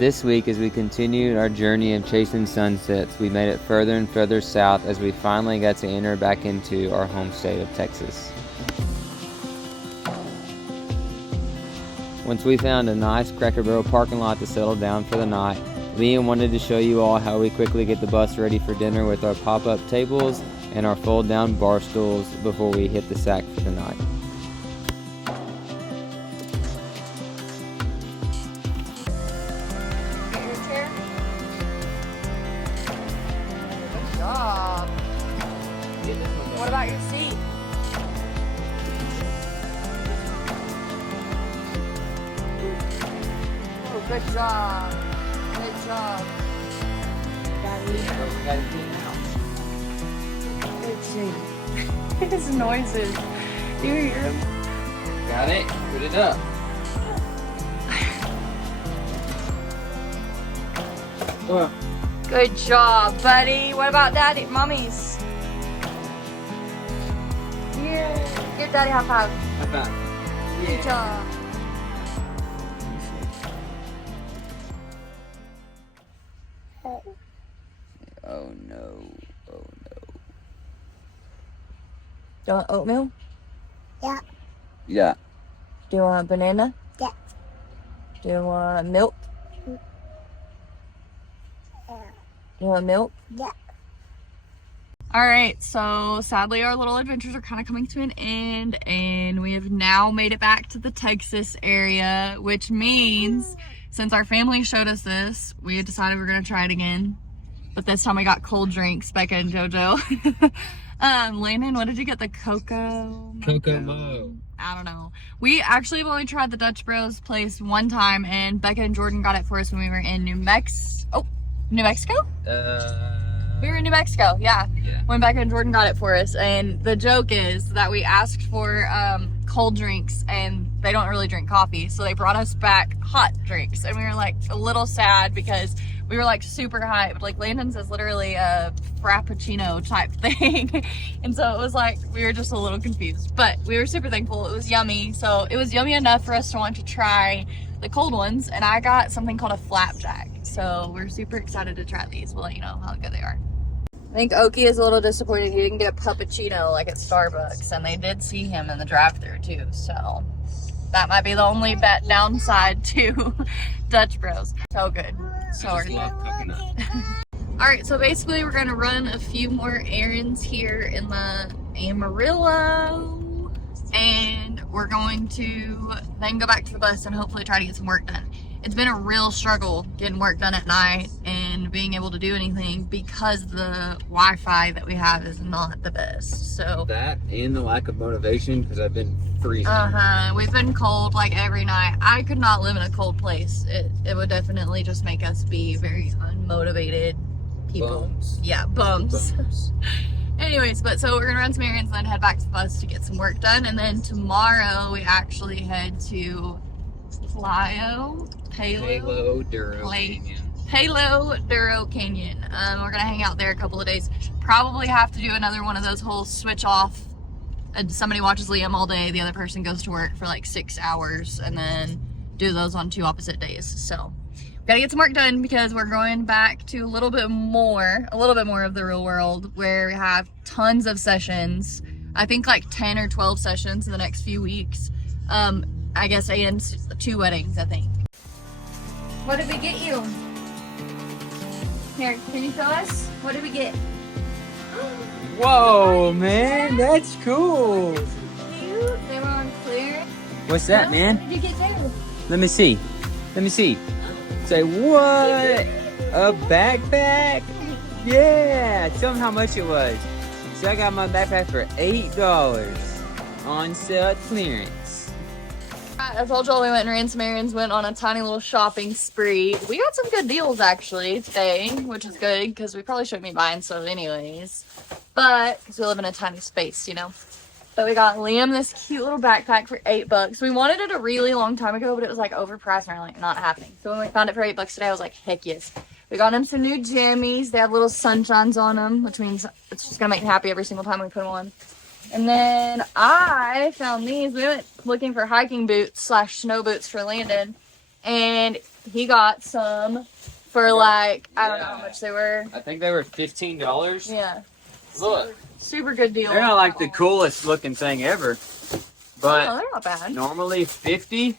This week, as we continued our journey of chasing sunsets, we made it further and further south as we finally got to enter back into our home state of Texas. Once we found a nice Cracker Barrel parking lot to settle down for the night, Liam wanted to show you all how we quickly get the bus ready for dinner with our pop-up tables and our fold-down bar stools before we hit the sack for the night. What about your seat? Oh, good job. Good job. His noises. Do you hear him? Got it? Put it up. Good job, buddy. What about daddy? Mommy's? Yeah. Give daddy a high five. High five. Good job. Oh no. Oh no. Do you want oatmeal? Yeah. Yeah. Do you want a banana? Yeah. Do you want milk? You want milk? Yeah. All right, so sadly our little adventures are kind of coming to an end, and we have now made it back to the Texas area, which means since our family showed us this, we had decided we're gonna try it again. But this time we got cold drinks, Becca and JoJo. Landon, what did you get? The Cocoa Mo. I don't know. We actually have only tried the Dutch Bros place one time, and Becca and Jordan got it for us when we were in New Mexico. We were in New Mexico, yeah. When Becca and Jordan got it for us. And the joke is that we asked for cold drinks, and they don't really drink coffee, so they brought us back hot drinks. And we were like a little sad because we were like super hyped. Like Landon's is literally a frappuccino type thing. And so it was like, we were just a little confused. But we were super thankful. It was yummy. So it was yummy enough for us to want to try the cold ones. And I got something called a flapjack. So we're super excited to try these. We'll let you know how good they are. I think Oki is a little disappointed he didn't get a puppuccino like at Starbucks, and they did see him in the drive-thru too, so that might be the only downside to Dutch Bros. So good. So worth it. Alright, so basically we're gonna run a few more errands here in the Amarillo, and we're going to then go back to the bus and hopefully try to get some work done. It's been a real struggle getting work done at night and being able to do anything because the Wi-Fi that we have is not the best. So That and the lack of motivation because I've been freezing. We've been cold like every night. I could not live in a cold place. It would definitely just make us be very unmotivated people. Bums. Yeah, bums. Anyways, but so we're gonna run some errands and then head back to the bus to get some work done. And then tomorrow we actually head to Palo, Duro Canyon. Palo, Duro Canyon. We're gonna hang out there a couple of days. Probably have to do another one of those whole switch off. Somebody watches Liam all day, the other person goes to work for like 6 hours, and then do those on 2 opposite days. So gotta get some work done because we're going back to a little bit more of the real world where we have tons of sessions. I think like 10 or 12 sessions in the next few weeks. I guess, and 2 weddings, I think. What did we get you? Here, can you show us? What did we get? Whoa, man, that's cool. Cute. They were on clearance. What's that, man? What did you get there? Let me see. Say what? A backpack? Yeah. Tell them how much it was. So I got my backpack for $8 on sale at clearance. I told y'all we went and ran some errands, went on a tiny little shopping spree. We got some good deals actually today, which is good because we probably shouldn't be buying stuff anyways. But, because we live in a tiny space, you know. But we got Liam this cute little backpack for $8. We wanted it a really long time ago, but it was like overpriced and we're like, not happening. So when we found it for $8 today, I was like, heck yes. We got him some new jammies. They have little sunshines on them, which means it's just gonna make me happy every single time we put them on. And then I found these. We went looking for hiking boots / snow boots for Landon, and he got some for like, I don't know how much they were. I think they were $15. Yeah. Look. Super good deal. They're not like the coolest looking thing ever, but they're not bad. Normally 50,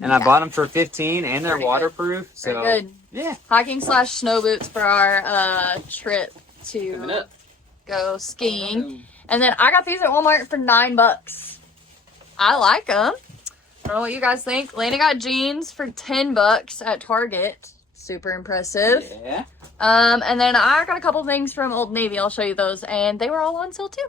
and I bought them for 15, and they're waterproof. So very good. Yeah. Hiking / snow boots for our trip to go skiing. And then I got these at Walmart for $9. I like them. I don't know what you guys think. Lana got jeans for $10 at Target. Super impressive. Yeah. And then I got a couple things from Old Navy. I'll show you those. And they were all on sale too.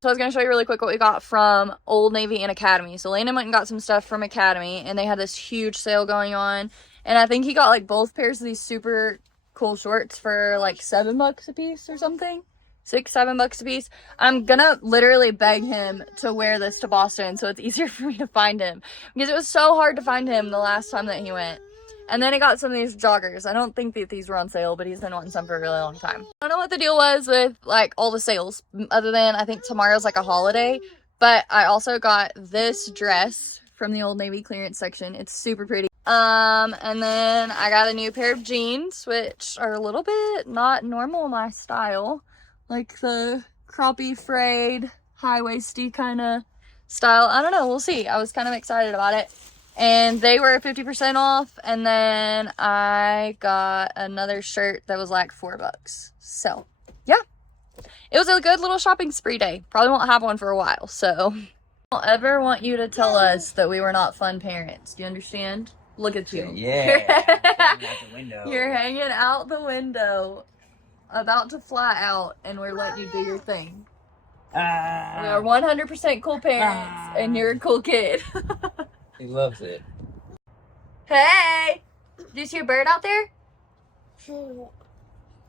So I was going to show you really quick what we got from Old Navy and Academy. So Landon went and got some stuff from Academy, and they had this huge sale going on. And I think he got like both pairs of these super cool shorts for like $7 a piece or something. $6-7 a piece. I'm gonna literally beg him to wear this to Boston so it's easier for me to find him, because it was so hard to find him the last time that he went. And then he got some of these joggers. I don't think that these were on sale, but he's been wanting some for a really long time. I don't know what the deal was with like all the sales, other than I think tomorrow's like a holiday. But I also got this dress from the Old Navy clearance section. It's super pretty. And then I got a new pair of jeans, which are a little bit not normal my style. Like the croppy frayed, high-waisty kind of style. I don't know, we'll see. I was kind of excited about it. And they were 50% off. And then I got another shirt that was like $4. So, yeah. It was a good little shopping spree day. Probably won't have one for a while, so. I don't ever want you to tell us that we were not fun parents. Do you understand? Look at you. Yeah. You're hanging out the window, about to fly out, and we're letting you do your thing. We are 100% cool parents, and you're a cool kid. He loves it. Hey! Do you see a bird out there?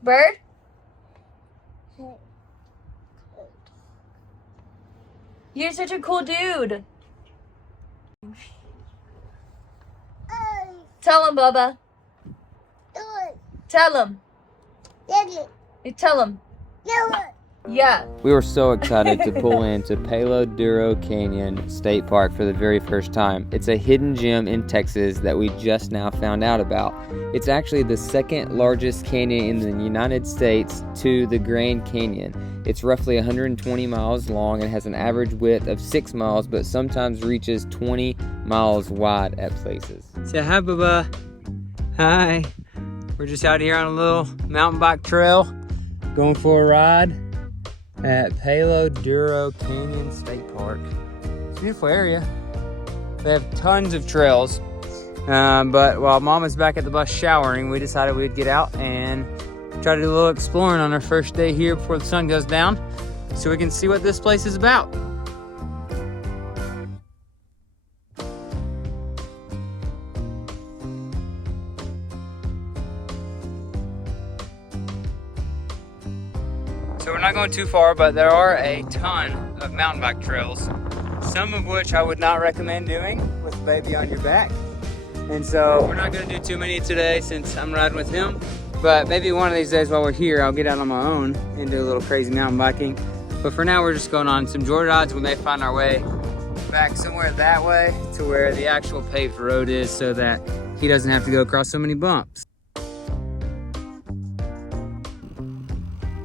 Bird? You're such a cool dude. Tell him, Bubba. Tell him. You tell him. Yeah. We were so excited to pull into Palo Duro Canyon State Park for the very first time. It's a hidden gem in Texas that we just now found out about. It's actually the second largest canyon in the United States to the Grand Canyon. It's roughly 120 miles long and has an average width of 6 miles, but sometimes reaches 20 miles wide at places. Say hi, Bubba. Hi. We're just out here on a little mountain bike trail, going for a ride at Palo Duro Canyon State Park. It's a beautiful area. They have tons of trails, but while Mama's back at the bus showering, we decided we'd get out and try to do a little exploring on our first day here before the sun goes down, so we can see what this place is about. So we're not going too far, but there are a ton of mountain bike trails, some of which I would not recommend doing with the baby on your back. And so we're not going to do too many today since I'm riding with him. But maybe one of these days while we're here, I'll get out on my own and do a little crazy mountain biking. But for now, we're just going on some joy rides. We may find our way back somewhere that way to where the actual paved road is, so that he doesn't have to go across so many bumps.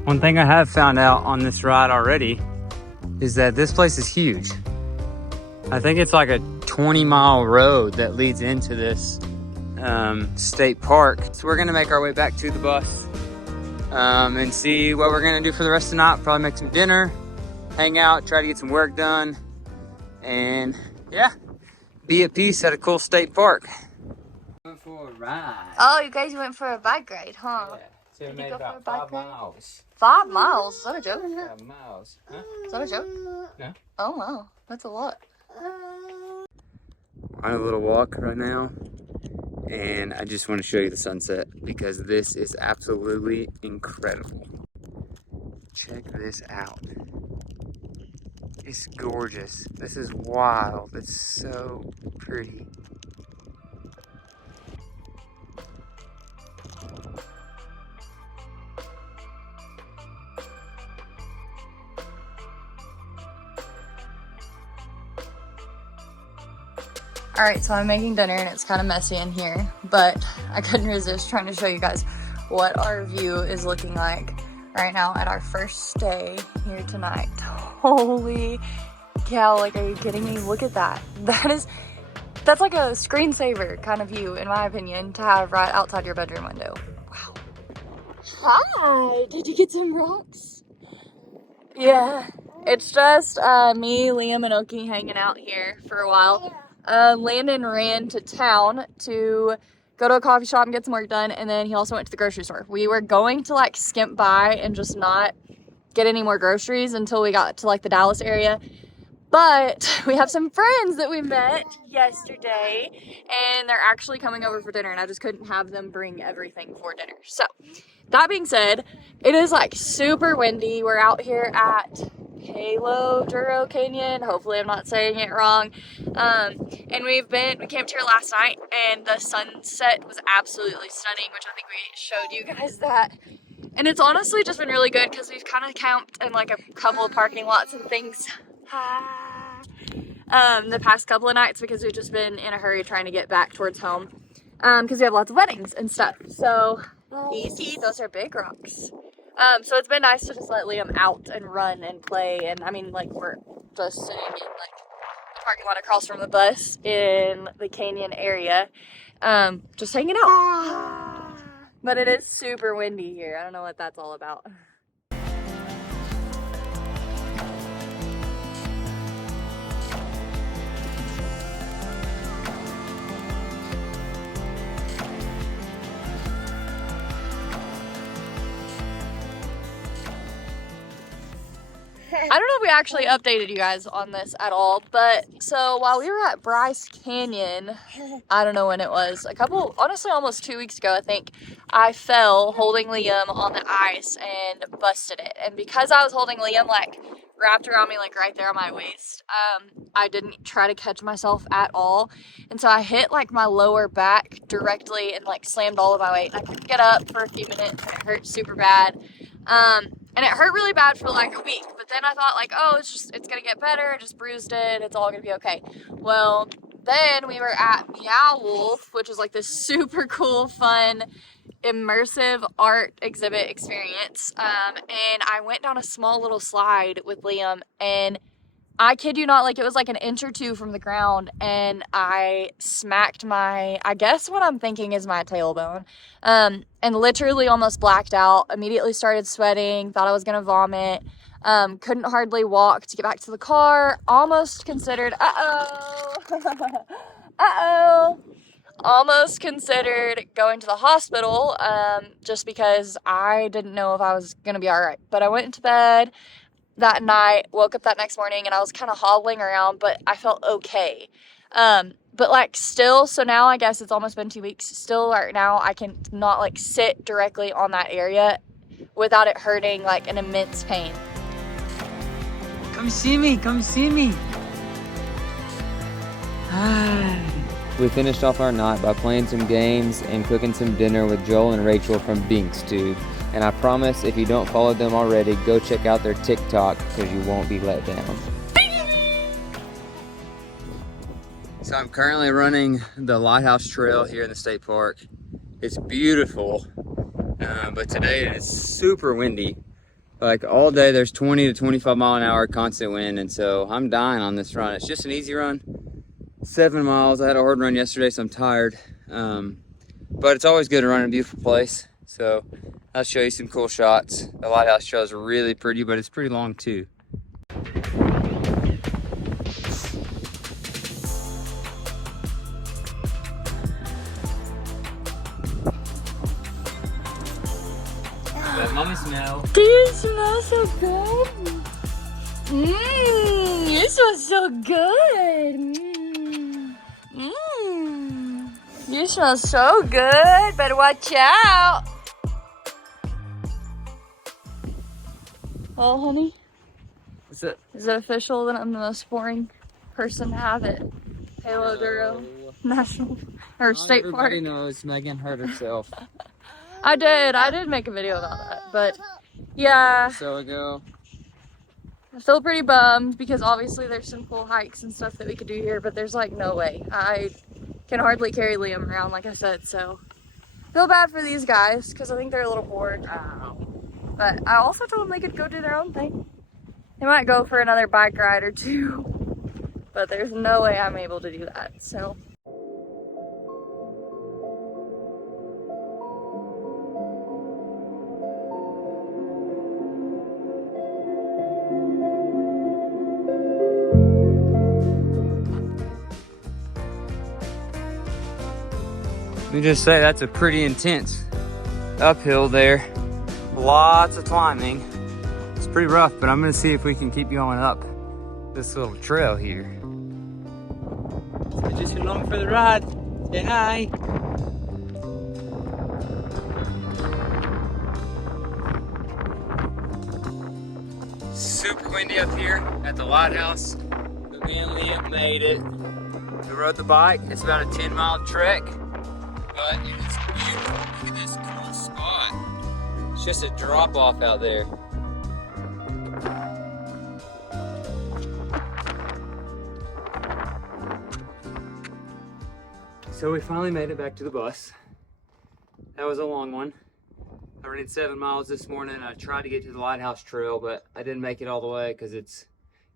One thing I have found out on this ride already is that this place is huge. I think it's like a 20-mile road that leads into this state park. So we're gonna make our way back to the bus and see what we're gonna do for the rest of the night. Probably make some dinner, hang out, try to get some work done, and yeah, be at peace at a cool state park. Went for a ride. Oh, you guys went for a bike ride, huh? Yeah. So we made about 5 miles. 5 miles? Is that a joke? 5 miles. Huh? Is that a joke? No. Oh, wow. That's a lot. On a little walk right now, and I just want to show you the sunset because this is absolutely incredible. Check this out. It's gorgeous. This is wild. It's so pretty. All right, so I'm making dinner and it's kind of messy in here, but I couldn't resist trying to show you guys what our view is looking like right now at our first stay here tonight. Holy cow, like, are you kidding me? Look at that. That's like a screensaver kind of view, in my opinion, to have right outside your bedroom window. Wow. Hi, did you get some rocks? Yeah, it's just me, Liam, and Oki hanging out here for a while. Landon ran to town to go to a coffee shop and get some work done, and then he also went to the grocery store. We were going to like skimp by and just not get any more groceries until we got to like the Dallas area. But we have some friends that we met yesterday, and they're actually coming over for dinner, and I just couldn't have them bring everything for dinner. So that being said, it is like super windy. We're out here at Palo, Duro Canyon. Hopefully I'm not saying it wrong. And we camped here last night, and the sunset was absolutely stunning, which I think we showed you guys that. And it's honestly just been really good because we've kind of camped in like a couple of parking lots and things the past couple of nights because we've just been in a hurry trying to get back towards home because we have lots of weddings and stuff. So easy, those are big rocks. So it's been nice to just let Liam out and run and play, and I mean, like, we're just sitting in like the parking lot across from the bus in the canyon area, just hanging out. But it is super windy here. I don't know what that's all about. I don't know if we actually updated you guys on this at all, but so while we were at Bryce Canyon, I don't know when it was, honestly almost 2 weeks ago, I think, I fell holding Liam on the ice and busted it. And because I was holding Liam like wrapped around me like right there on my waist, I didn't try to catch myself at all. And so I hit like my lower back directly and like slammed all of my weight. I couldn't get up for a few minutes and it hurt super bad. And it hurt really bad for like a week, but then I thought like, oh, it's gonna get better. I just bruised it. It's all gonna be okay. Well, then we were at Meow Wolf, which is like this super cool, fun, immersive art exhibit experience. And I went down a small little slide with Liam, and I kid you not, like, it was like an inch or two from the ground, and I smacked I guess what I'm thinking is my tailbone, and literally almost blacked out, immediately started sweating, thought I was gonna vomit, couldn't hardly walk to get back to the car, almost considered, almost considered going to the hospital, just because I didn't know if I was gonna be all right. But I went to bed that night, woke up that next morning, and I was kind of hobbling around, but I felt okay. But like still, so now I guess it's almost been 2 weeks. Still right now, I can not like sit directly on that area without it hurting like an immense pain. Come see me, come see me. We finished off our night by playing some games and cooking some dinner with Joel and Rachel from Binks Dude. And I promise, if you don't follow them already, go check out their TikTok because you won't be let down. So I'm currently running the Lighthouse Trail here in the state park. It's beautiful, but today it's super windy. Like all day there's 20 to 25 mile an hour constant wind, and so I'm dying on this run. It's just an easy run, 7 miles. I had a hard run yesterday, so I'm tired. But it's always good to run in a beautiful place. So I'll show you some cool shots. The Lighthouse Trail is really pretty, but it's pretty long too. Let mommy smell. Do you smell so good? You smell so good. You smell so good. Better watch out. Oh, honey. What's it? Is it official that I'm the most boring person to have it? Palo Duro National or State Park. Everybody knows Megan hurt herself. I did make a video about that, but yeah. So ago. I'm still pretty bummed because obviously there's some cool hikes and stuff that we could do here, but there's like no way. I can hardly carry Liam around, like I said, so feel bad for these guys because I think they're a little bored. I don't know. But I also told them they could go do their own thing. They might go for another bike ride or two, but there's no way I'm able to do that, so. Let me just say that's a pretty intense uphill there. Lots of climbing. It's pretty rough, but I'm gonna see if we can keep going up this little trail here. So just along for the ride. Say hi. Super windy up here at the lighthouse. But me and Liam made it. We rode the bike. It's about a 10-mile trek. But it is beautiful. Look at this cool spot. It's just a drop off out there. So we finally made it back to the bus. That was a long one. I ran 7 miles this morning. I tried to get to the Lighthouse Trail, but I didn't make it all the way because it's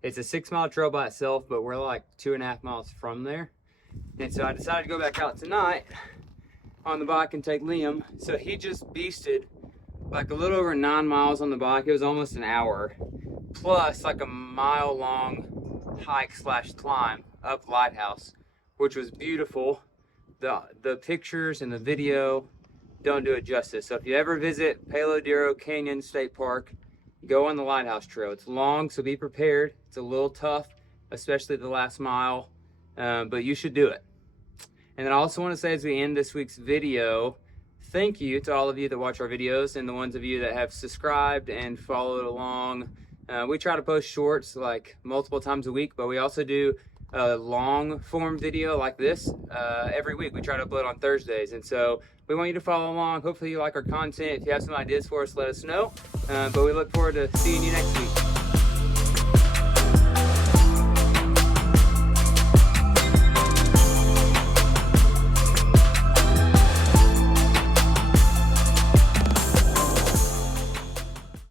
a 6-mile trail by itself, but we're like 2.5 miles from there. And so I decided to go back out tonight on the bike and take Liam. So he just beasted like a little over 9 miles on the bike. It was almost an hour, plus like a mile-long hike / climb up Lighthouse, which was beautiful. The pictures and the video don't do it justice. So if you ever visit Palo Duro Canyon State Park, go on the Lighthouse Trail. It's long, so be prepared. It's a little tough, especially the last mile, but you should do it. And then I also want to say, as we end this week's video, thank you to all of you that watch our videos and the ones of you that have subscribed and followed along. We try to post shorts like multiple times a week, but we also do a long form video like this every week. We try to upload on Thursdays, and so we want you to follow along. Hopefully you like our content. If you have some ideas for us, let us know. But we look forward to seeing you next week.